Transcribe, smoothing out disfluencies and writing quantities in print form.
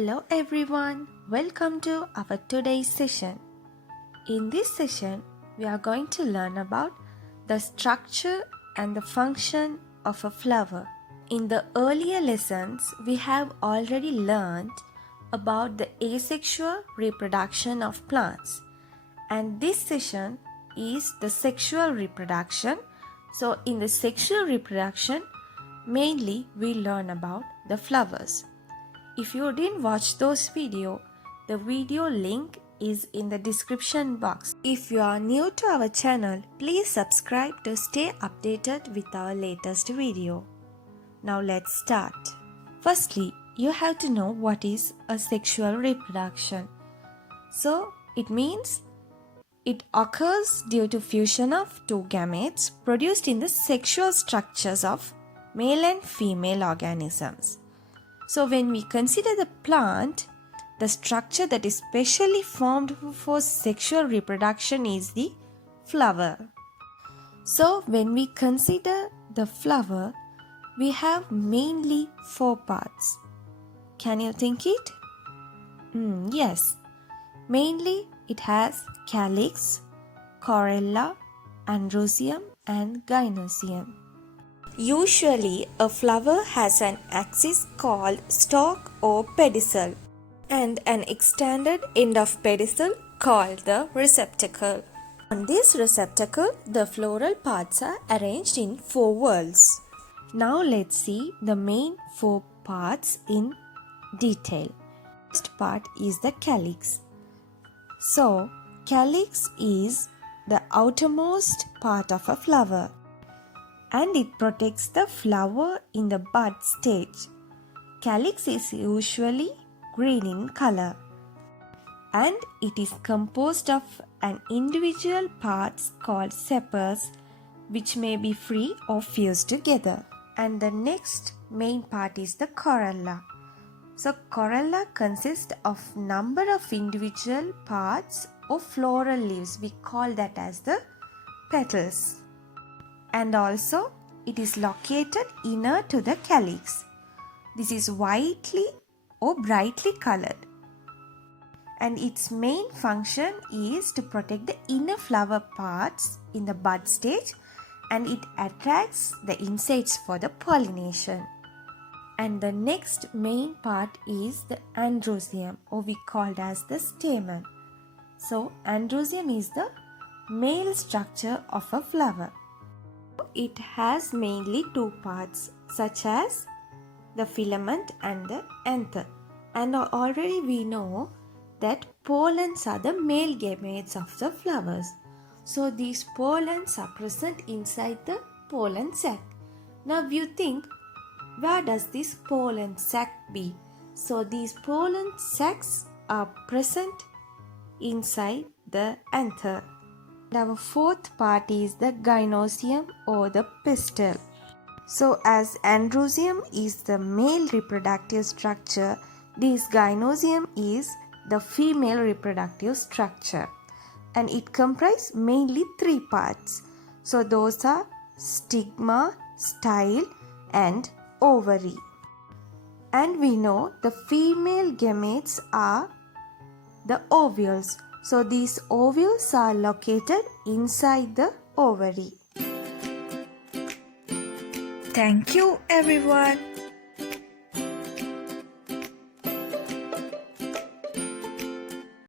Hello everyone, welcome to our today's session. In this session, we are going to learn about the structure and the function of a flower. In the earlier lessons, we have already learned about the asexual reproduction of plants. And this session is the sexual reproduction. So in the sexual reproduction, mainly we learn about the flowers. If you didn't watch those videos, the video link is in the description box. If you are new to our channel, please subscribe to stay updated with our latest video. Now let's start. Firstly, you have to know what is a sexual reproduction. So it means it occurs due to fusion of two gametes produced in the sexual structures of male and female organisms. So when we consider the plant, the structure that is specially formed for sexual reproduction is the flower. So when we consider the flower, we have mainly four parts. Can you think it? Yes. Mainly it has calyx, corolla, Androsium and Gynosium. Usually, a flower has an axis called stalk or pedicel and an extended end of pedicel called the receptacle. On this receptacle, the floral parts are arranged in four whorls. Now let's see the main four parts in detail. First part is the calyx. So, calyx is the outermost part of a flower, and it protects the flower in the bud stage. Calyx is usually green in color, and it is composed of an individual parts called sepals, which may be free or fused together. And the next main part is the corolla. So corolla consists of number of individual parts or floral leaves. We call that as the petals. And also it is located inner to the calyx. This is whitely or brightly colored, and its main function is to protect the inner flower parts in the bud stage, and it attracts the insects for the pollination. And the next main part is the Androsium, or we call it as the stamen. So Androsium is the male structure of a flower. It has mainly two parts, such as the filament and the anther. And already we know that pollens are the male gametes of the flowers. So these pollens are present inside the pollen sac. Now you think, where does this pollen sac be? So these pollen sacs are present inside the anther. Our fourth part is the Gynosium or the pistil. So as Androsium is the male reproductive structure, this Gynosium is the female reproductive structure, and it comprises mainly three parts. So those are stigma, style and ovary. And we know the female gametes are the ovules. So these ovules are located inside the ovary. Thank you everyone.